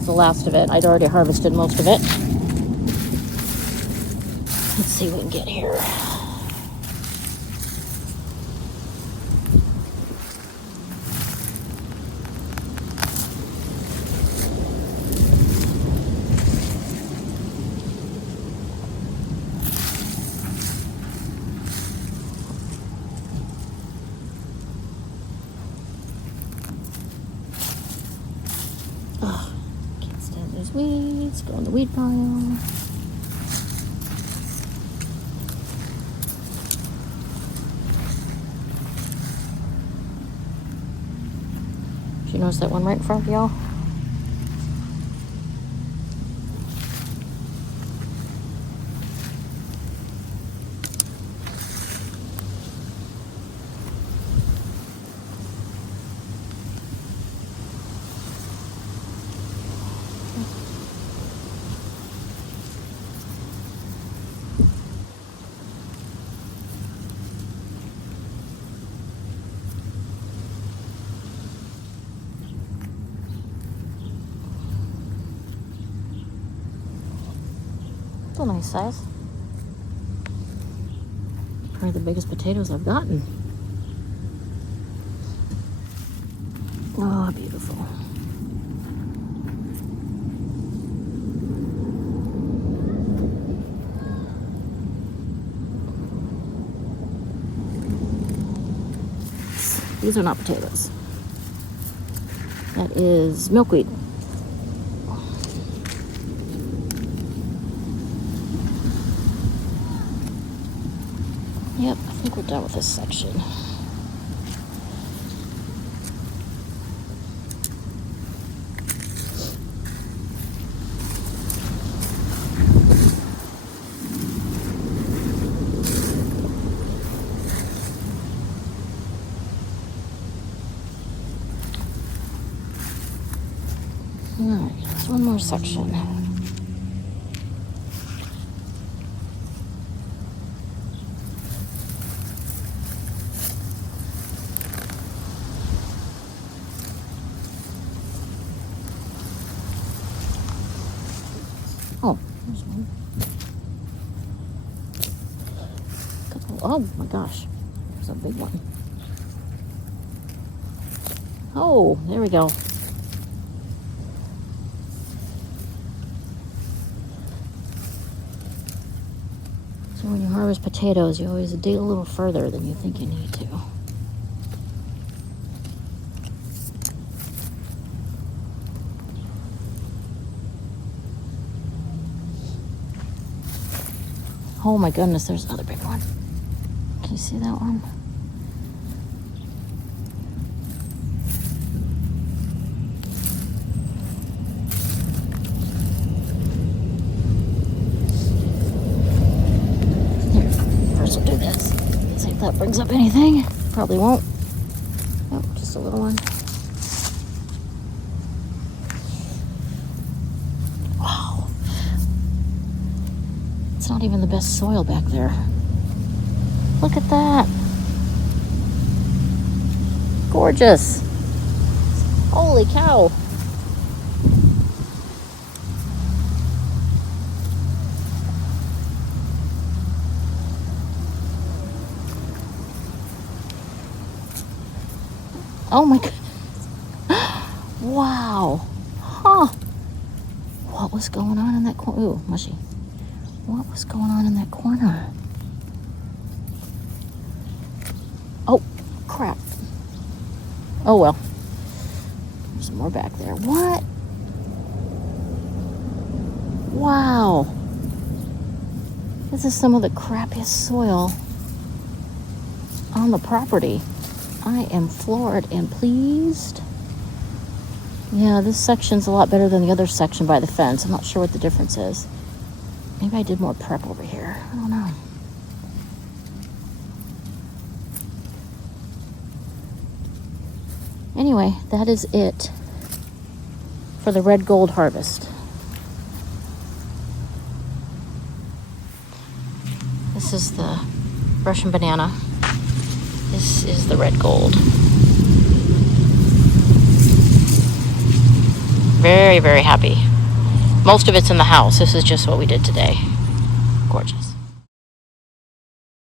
It's the last of it. I'd already harvested most of it. Let's see what we can get here. Oh, can't stand those weeds. Go in the weed pile. Did you notice that one right in front of y'all? It's a nice size. Probably the biggest potatoes I've gotten. Oh, beautiful. These are not potatoes. That is milkweed. Yep, I think we're done with this section. Alright, there's one more section. Oh, there's one. Oh my gosh, there's a big one. Oh, there we go. So when you harvest potatoes, you always dig a little further than you think you need to. Oh my goodness, there's another big one. Can you see that one? Here, first we'll do this. See if that brings up anything. Probably won't. Oh, just a little one. Wow. It's not even the best soil back there. Look at that. Gorgeous. Holy cow. Oh my god. Wow. Huh. What was going on in that corner? Ooh, mushy. What was going on in that corner? Oh, crap. Oh well. There's some more back there. What? Wow. This is some of the crappiest soil on the property. I am floored and pleased. Yeah, this section's a lot better than the other section by the fence. I'm not sure what the difference is. Maybe I did more prep over here. I don't know. Anyway, that is it for the red gold harvest. This is the Russian banana. This is the red gold. Very, very happy. Most of it's in the house. This is just what we did today. Gorgeous.